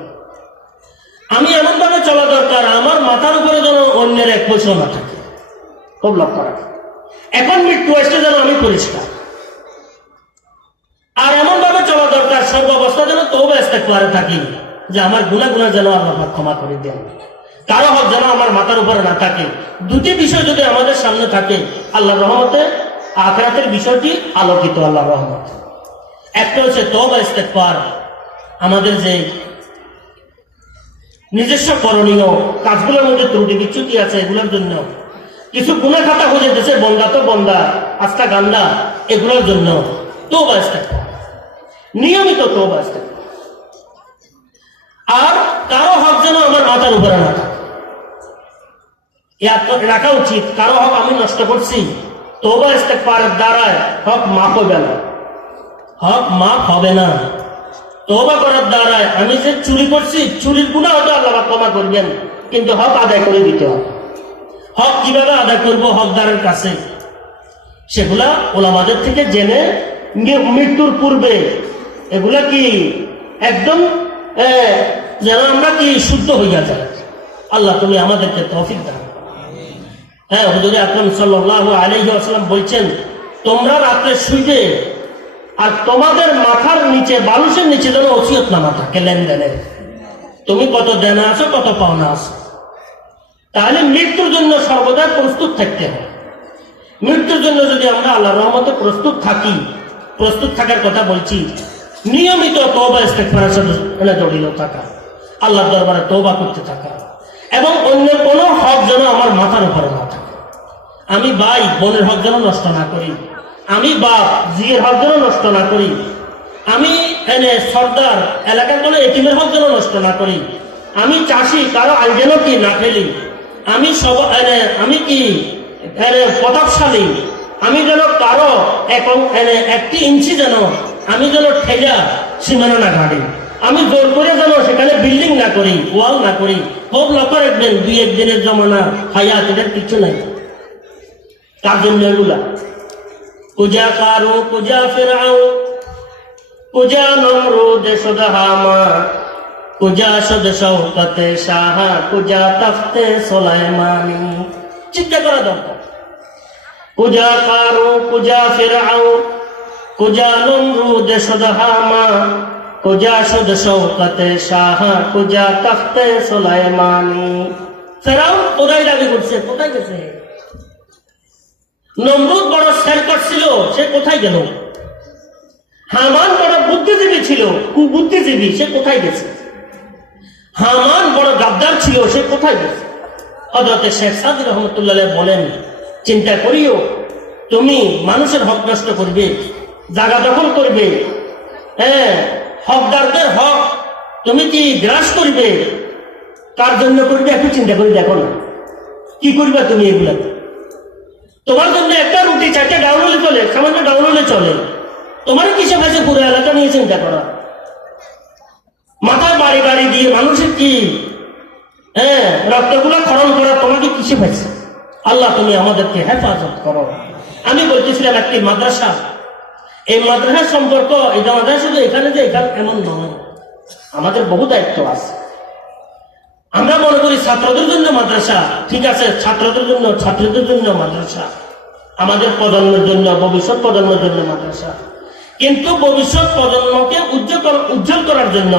আমি এমন ভাবে চলা দরকার, আমার মাথার উপরে যেন অন্যের এক পয়সা না থাকে, খুব লক্ষ্য রাখা। এখন মৃত্যু আসলে যেন আমি পরিষ্কার। আর এমন ভাবে চলা দরকার, সর্বাবস্থা যেন তওবা ইস্তেগফারে থাকি, যে আমার গুনাহ যেন আল্লাহ পাক ক্ষমা করে দেন। কারো হক যেন আমার মাথার উপরে না থাকে। দুটি বিষয় যদি আমাদের সামনে থাকে, আল্লাহর রহমতে আখিরাতের বিষয়টি আলোকিত আল্লাহর রহমত। একটা হচ্ছে তওবা ইস্তেগফার, আমাদের যে নিজস্ব করণীয় কাজগুলোর মধ্যে ত্রুটি বিচ্যুতি আছে, এগুলোর জন্য কিছু গুনাহ খাতা হয়ে যেতেছে, বন্দা তো বন্দা, আস্তা গান্দা, এগুলোর জন্য তওবা ইস্তেগফার, নিয়মিত তওবা ইস্তেগফার। আর কারো হক যেন আমার মাথার উপরে না থাকে, রাখা উচিত। কারো হক আমি নষ্ট করছি, তওবা ইস্তেগফারের দ্বারায় হক মাফ হবে না, হক মাফ হবে না। তওবা করার দ্বারায় আমি যে চুরি করছি, চুরির গুনাহ হয়তো আল্লাহ পাক ক্ষমা করবেন, কিন্তু হক আদায় করে দিতে হবে। হক কিভাবে আদায় করবো হকদারের কাছে, সেগুলা ওলামাদের থেকে জেনে মৃত্যুর পূর্বে এগুলা কি একদম যেন আমরা কি শুদ্ধ হইয়া যায়। আল্লাহ তুমি আমাদেরকে তৌফিক দাও। হ্যাঁ, হুজুরে আকরাম সাল্লাল্লাহু আলাইহি ওয়াসাল্লাম বলছেন, তোমরা রাতে শুইবে আর তোমাদের মাথার নিচে, বালুসের নিচে যেন ওসিয়তনামা থাকে লেনদেনের, তুমি কত দেনা আছো, কত পাওনা আছো। তাহলে মৃত্যুর জন্য সর্বদা প্রস্তুত থাকতে হবে। মৃত্যুর জন্য যদি আমরা আল্লাহর রহমতে প্রস্তুত থাকি, প্রস্তুত থাকার কথা বলছি, নিয়মিত তওবা ইস্তেগফারের সাথে জড়িত থাকা, আল্লাহর দরবারে তওবা করতে থাকা, এবং অন্যের কোনো হক যেন আমার মাথার উপরে না থাকে। আমি ভাই বোনের হক যেন নষ্ট না করি, আমি বাপ জিয়ের হক যেন নষ্ট না করি, আমি সর্দার এলাকার কোনো এতিমের হক যেন নষ্ট না করি, আমি চাষি কারো আই যেন কি না ফেলি, আমি কি প্রতাপশালী, আমি যেন কারো একটি ইঞ্চি যেন আমি যেন ঠেলা সীমানা না ঘাটি, আমি জোর করে যেন সেখানে বিল্ডিং না করি, ওয়াল না করি। খুব লক্ষ্য রাখবেন, 2-1 দিনের জমানা হায়াত, এটার কিছু নাই। তার জন্য এগুলা কুজা কারো কুজা ফেরাও কুজা নমরুদ সুদহামা, কুজা সুদ শওকতে শাহা, কুজা তখতে সুলাইমানি। চিন্তা করা দরকার। কুজা কারু, কুজা ফিরআউন, কুজা নমরুদ সুদহামা, কুজা সুদ শওকতে শাহা, কুজা তখতে সুলাইমানি। ফিরআউন কোথায় দাবি করছে? কোথায় গেছে? নমরুদ বড় শেরকট ছিল, সে কোথায় গেল? হামান বড় বুদ্ধিজীবী ছিল, কুবুদ্ধিজীবী, সে কোথায় গেছে? হামান বড় গাদ্দার ছিল, সে কোথায় গেছে? হযরত শেখ সাদি রহমতুল্লাহ বলেন, চিন্তা করিও, তুমি মানুষের হক নষ্ট করবে, জায়গা দখল করবে, হ্যাঁ, হকদারদের হক তুমি কি গ্রাস করবে, কার জন্য করবে একটু চিন্তা করে দেখো না, কি করবে তুমি এগুলা? তোমার জন্য একটা রুটি 4টা ডাউন হলে চলে, সামান্য ডাউন হলে চলে, তোমার কিসে ভাইছে পুরো এলাকা নিয়ে চিন্তা করা? মাথায় বাড়ি বাড়ি দিয়ে মানুষের কি রক্তগুলো খরণ করা তোমাকে কিসে ভাইছে? আল্লাহ তুমি আমাদেরকে হেফাজত করো। আমি বলতেছিলাম একটি মাদ্রাসা, এই মাদ্রাসার সম্পর্ক, এটা মাদ্রাসা শুধু এখানে যে এখানে এমন নয়, আমাদের বহু দায়িত্ব আছে। আমরা মনে করি ছাত্রদের জন্য মাদ্রাসা, ঠিক আছে, ছাত্রদের জন্য, ছাত্রীদের জন্য মাদ্রাসা, আমাদের প্রজন্মের জন্য, ভবিষ্যৎ প্রজন্মের জন্য মাদ্রাসা। কিন্তু ভবিষ্যৎ প্রজন্মকে উজ্জ্বল করার জন্য,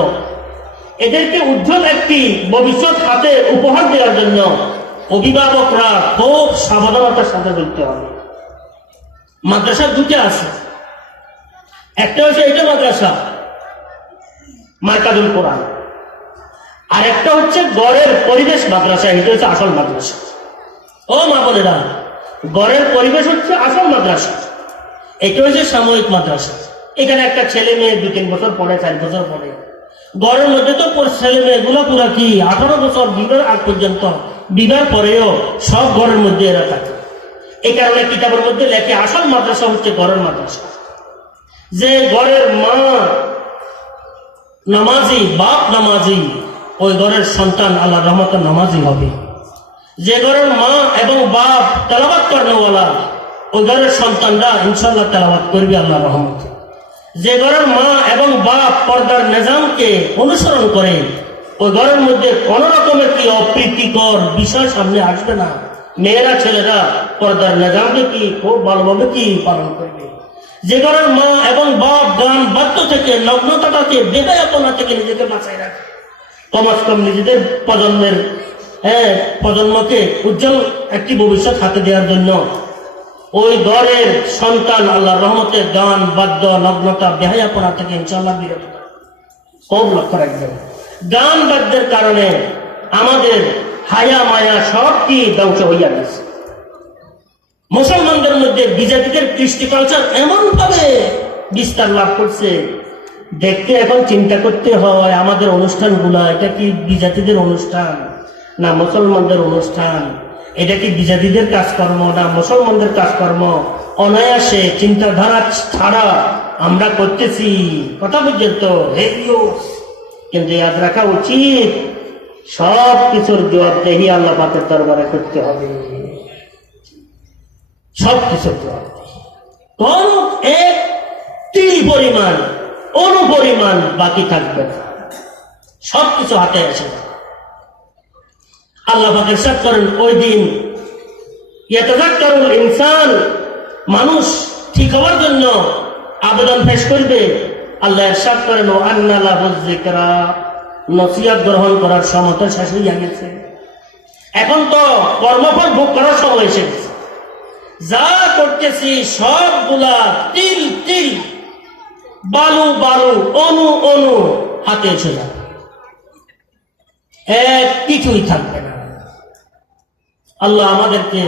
এদেরকে উজ্জ্বল একটি ভবিষ্যৎ হাতে উপহার দেওয়ার জন্য অভিভাবকরা খুব সাবধানতার সাথে চলতে হবে। মাদ্রাসা দুটো আছে, একটা হচ্ছে এটা মাদ্রাসা মার্কাজুল কোরআন, আর একটা হচ্ছে গড়ের পরিবেশ মাদ্রাসা, এটা হচ্ছে আসল মাদ্রাসা। ও মা বোনেরা, গড়ের পরিবেশ হচ্ছে আসল মাদ্রাসা, এটা হচ্ছে সাময়িক মাদ্রাসা। এখানে একটা ছেলে মেয়ে 2-3 বছর পড়ে, 4 বছর পড়ে। গড়ের মধ্যে তো ছেলে মেয়েগুলো পুরো কি 18 বছর বিবাহের আগ পর্যন্ত, বিবাহ পরেও সব ঘরের মধ্যে এরা থাকে। এই কারণে কিতাবের মধ্যে লেখে আসল মাদ্রাসা হচ্ছে ঘরের মাদ্রাসা। যে ঘরের মা নামাজি, বাপ নামাজি, ওই ঘরের সন্তান আল্লাহর রহমতে নামাজি হবে। যে ঘরের মা এবং বাপ তেলাওয়াত করেনওয়ালা, ওই ঘরের সন্তানরা ইনশাআল্লাহ তেলাওয়াত করবে আল্লাহর রহমতে। যে ঘরের মা এবং বাপ পর্দার নিজামকে অনুসরণ করে, ওই ঘরের মধ্যে কোন রকমের কি অপ্রীতিকর বিষয় সামনে আসবে না। মেয়েরা ছেলেরা পর্দার নিজামকে কি খুব ভালোভাবে কি পালন করবে। যে ঘরের মা এবং বাপ গান বাদ্য থেকে, নগ্নতাটাকে, বেহায়াপনা থেকে নিজেকে বাঁচায় রাখে, কমাস কম নিজেদের প্রজন্মকে উজ্জ্বল একটি ভবিষ্যৎ হাতে দেওয়ার জন্য ওই ঘরের সন্তান আল্লাহর রহমতে গান বাদ্য, নগ্নতা, বেহায়াপনা থেকে ইনশাআল্লাহ বিরত খুব লক্ষ্য রাখবেন। গান বাদ্যের কারণে আমাদের হায়া মায়া সব কি ধ্বংস হইয়া গেছে। মুসলমানদের মধ্যে বিজাতিদের কৃষ্টি কালচার এমন ভাবে বিস্তার লাভ করছে, দেখতে এখন চিন্তা করতে হয় আমাদের অনুষ্ঠানগুলা, এটা কি বিজাতিদের অনুষ্ঠান না মুসলমানদের অনুষ্ঠান? এটা কি বিজাতিদের কাজকর্ম না মুসলমানদের কাজকর্ম? অনায়াসে চিন্তাধারা ছাড়া আমরা করতেছি কথা পর্যন্ত। কিন্তু ইয়াদ রাখা উচিত, সব কিছুর জবাবদেহি আল্লাহ পাকের দরবারে করতে হবে। সব কিছুর জবাবদেহি, কোন একটি পরিমাণ অনুপরিমাণ বাকি থাকবে না, সবকিছু হাতে আসে। আল্লাহ পাক ইরশাদ করেন, ওই দিন ইয়াতাযাক্কারুল ইনসান, মানুষ ঠিক হওয়ার জন্য আবেদন পেশ করবে। আল্লাহ ইরশাদ করেন, ও আন্না লাহুয যিকরা, নসিহত গ্রহণ করার সময় তো শেষ হইয়া গেছে। এখন তো কর্মফল ভোগ করার সময় এসে গেছে। যা করতেছি সবগুলা তিল তিল, বালু বালু, অনু অনু হাতে এসে যাবে, এক কিছুই থাকবে না। আল্লাহ আমাদেরকে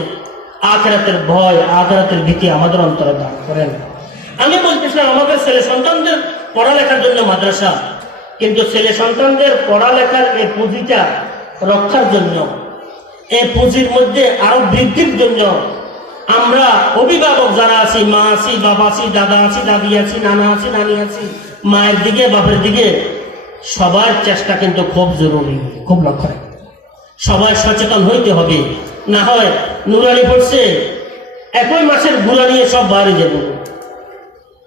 আখিরাতের ভয়, আখিরাতের ভীতি আমাদের অন্তরে দান করেন। আমি বলতেছিলাম আমাদের ছেলে সন্তানদের পড়ালেখার জন্য মাদ্রাসা, কিন্তু ছেলে সন্তানদের পড়ালেখার এই পুঁজিটা রক্ষার জন্য, এই পুঁজির মধ্যে আরো বৃদ্ধির জন্য আমরা অভিভাবক যারা আছি, মা আছি, বাবা আছি, দাদা আছি, দাদি আছি, নানা আছি, নানি আছি, মায়ের দিকে বাপের দিকে সবার চেষ্টা কিন্তু খুব জরুরি, খুব লক্ষ্য রাখবে। সবাই সচেতন হইতে হবে, না হয় নুরানি পড়ছে, একই মাসের গুড়া নিয়ে সব বাইরে যাবো।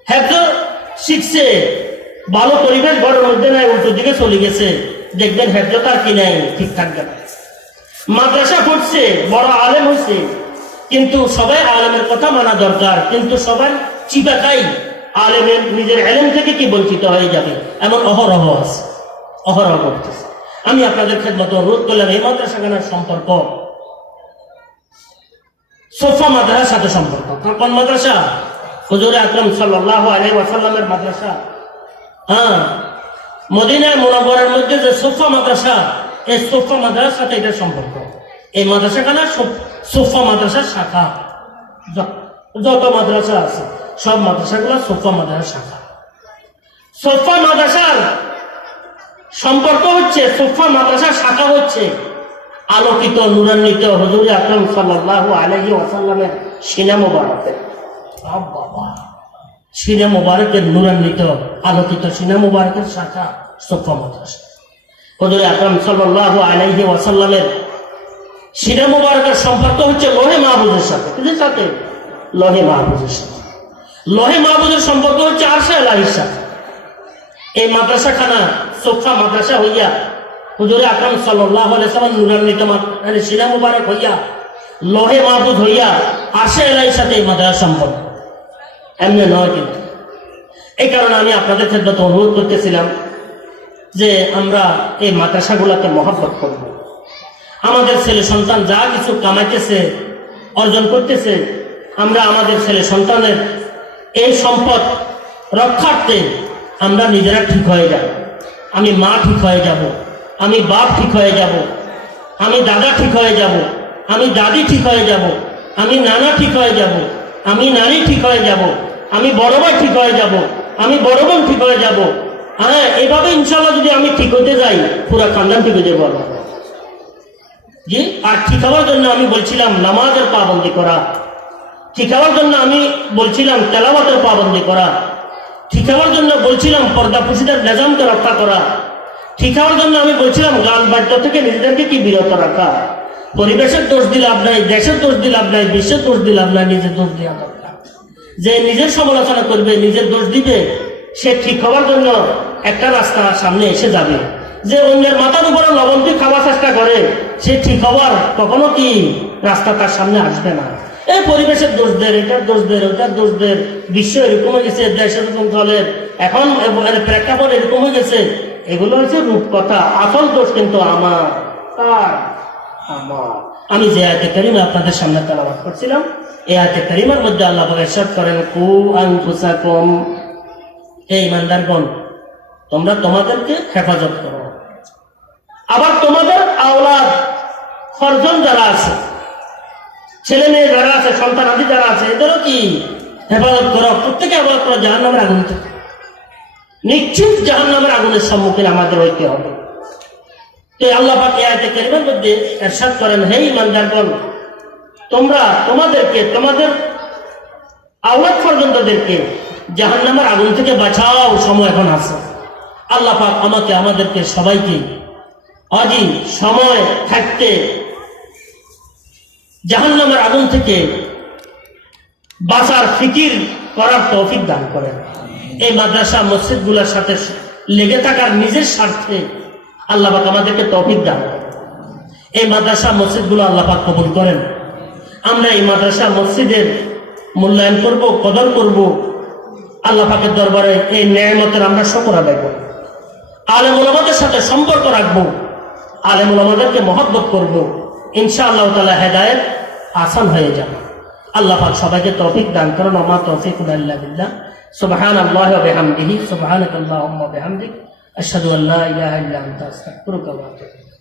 হেফজ শিখছে, ভালো পরিবেশ ঘরের মধ্যে নাই, উল্টো দিকে চলে গেছে, দেখবেন হেফজতার কি নাই, ঠিক থাকবে না। মাদ্রাসা পড়ছে, বড় আলেম হয়েছে, কিন্তু সবাই আলেমের কথা মানা দরকার, কিন্তু সবাই চিপাকাই আলেমের নিজের এলেম থেকে কি বঞ্চিত হয়ে যাবে, এমন অহরহ আছে, অহরহ করতেছে। আমি আপনাদের খেদমত অনুরোধ করলাম, এই মাদ্রাসাখানার সম্পর্ক সোফা মাদ্রাসার সাথে সম্পর্ক। কোন মাদ্রাসা? হুজুর আকরাম সাল্লাল্লাহু আলাইহি ওয়াসাল্লামের মাদ্রাসা। হ্যাঁ, মদিনায় মুনাওয়ারার মধ্যে যে সোফা মাদ্রাসা, এই সোফা মাদ্রাসার সাথে এটার সম্পর্ক। এই মাদ্রাসাখানা সোফা মাদ্রাসার শাখা। যত মাদ্রাসা আছে সব মাদ্রাসাগুলো সোফা মাদ্রাসার শাখা। সোফা মাদ্রাসার সম্পর্ক হচ্ছে, সোফা মাদ্রাসার শাখা হচ্ছে আলোকিত নূরান্বিত হুজুর আকরাম সাল্লাল্লাহু আলাইহি ওয়াসাল্লামের সিনা মুবারকে। বাবা, সিনা মুবারকের নূরান্বিত আলোকিত সিনা মুবারকের শাখা সোফা মাদ্রাসা। হুজুর আকরাম সাল্লাল্লাহু আলাইহি ওয়াসাল্লামের সিনা মুবারকের সম্পর্ক হচ্ছে লোহে মাহফুজের সাথে। কিসের সাথে? লোহে মাহফুজের সাথে। লোহে মাহফুজের সম্পর্ক হচ্ছে আরশে ইলাহির সাথে। এই মাদ্রাসাখানা সোফা মাদ্রাসা হইয়া হুজুর আকরাম সাল্লাল্লাহু আলাইহি ওয়াসাল্লাম নূরান্বিত সিনা মুবারক হইয়া লোহে মাহফুজ হইয়া আরশে ইলাহির সাথে এই মাদ্রাসার সম্পর্ক, এমনি নয়। কিন্তু এই কারণে আমি আপনাদের ক্ষেত্রে অনুরোধ করতেছিলাম যে আমরা এই মাদ্রাসাগুলোকে মহব্বত করব। আমাদের ছেলে সন্তান যা কিছু কামাইতেছে, অর্জন করতেছে, আমরা আমাদের ছেলে সন্তানের এই সম্পদ রক্ষার্থে আমরা নিজেরা ঠিক হয়ে যাব। আমি মা ঠিক হয়ে যাব, আমি বাপ ঠিক হয়ে যাব, আমি দাদা ঠিক হয়ে যাব, আমি দাদি ঠিক হয়ে যাব, আমি নানা ঠিক হয়ে যাব, আমি নানি ঠিক হয়ে যাব, আমি বড় ভাই ঠিক হয়ে যাব, আমি বড় বোন ঠিক হয়ে যাব। হ্যাঁ, এভাবে ইনশাল্লাহ যদি আমি ঠিক হতে যাই, পুরা খানদান ঠিক হয়ে যাবো। জি, আর ঠিক হওয়ার জন্য আমি বলছিলাম নামাজের পাবন্দি করা, ঠিক হওয়ার জন্য আমি বলছিলাম তেলাওয়াতের পাবন্দি করা, ঠিক হওয়ার জন্য বলছিলাম পর্দা পুরুষদের নিজামকে রক্ষা করা, ঠিক হওয়ার জন্য আমি বলছিলাম গান বাদ্য থেকে নিজেদেরকে কি বিরত রাখা। পরিবেশের দোষ দিলে লাভ নাই, দেশের দোষ দিলে লাভ নাই, বিশ্বের দোষ দিলে লাভ নাই, নিজের দোষ দেওয়া দরকার। যে নিজের সমালোচনা করবে, নিজের দোষ দিবে, সে ঠিক হওয়ার জন্য একটা রাস্তা সামনে এসে যাবে। যে অন্যের মাথার উপরে লবণটি খাওয়ার চেষ্টা করে, সে ঠিক হওয়ার কখনো কি রাস্তা তার সামনে আসবে না। এই পরিবেশের দোষদের, এটার দোষদের, ওটার দোষদের, বিশ্ব এরকম হয়ে গেছে, দেশ এরকম চলে, এখন প্রেক্ষাপট এরকম হয়ে গেছে, এগুলো হচ্ছে রূপকথা। আসল দোষ কিন্তু আমার, তার, আমার। আমি যে আয়াতে কারিমা আপনাদের সামনে তেলাওয়াত করছিলাম, এই আয়াতে কারিমার মধ্যে আল্লাহ পাক ইরশাদ করেন, কু আনফুসাকুম, হে ঈমানদারগণ, তোমরা তোমাদেরকে হেফাজত করো। আবার তোমাদের আওলাদ, ফরজন যারা আছে, ছেলে মেয়ে যারা আছে, সন্তান আদি যারা আছে, এদেরও কি হেফাজত করো। প্রত্যেকে হেফাজত করো জাহান্নামের আগুন থেকে। নিশ্চিত জাহান্নামের আগুনের সম্মুখীন আমাদের হইতে হবে। তো আল্লাহ পাক এই আয়াতে কারিমার মধ্যে ইরশাদ করেন, হে ঈমানদারগণ, তোমরা তোমাদেরকে, তোমাদের আওলাদ ফরজনদেরকে জাহান্নামের আগুন থেকে বাঁচাও, সময় এখন আছে। আল্লাহ পাক আমাকে, আমাদেরকে সবাইকে আজই সময় থাকতে জাহান্নামের আগুন থেকে বাঁচার ফিকির করার তৌফিক দান করেন। এই মাদ্রাসা মসজিদগুলোর সাথে লেগে থাকার নিজের স্বার্থে আল্লাহ পাক আমাদেরকে তৌফিক দান করেন। এই মাদ্রাসা মসজিদগুলো আল্লাহ পাক কবুল করেন। আমরা এই মাদ্রাসা মসজিদের মূল্যায়ন করব, কদর করব। আল্লাহ পাকের দরবারে এই নেয়ামতের আমরা শুকর আদায় করব। আলেম ওলামাদের সাথে সম্পর্ক রাখবো, আলেম ওলামাদেরকে মহব্বত করব। ইনশাআল্লাহ তাআলা হেদায়েত আসান হয়ে যাবে। আল্লাহ পাক সবাইকে তৌফিক দান করেন। ওমা তৌফিকুনা ইল্লা বিল্লাহ। সুবহানাল্লাহি ওয়া বিহামদিহি, সুবহানাকাল্লাহুম্মা ওয়া বিহামদিক, আশহাদু আল্লা ইলাহা ইল্লা আনতা, আস্তাগফিরুকা ওয়া আতুবু ইলাইক।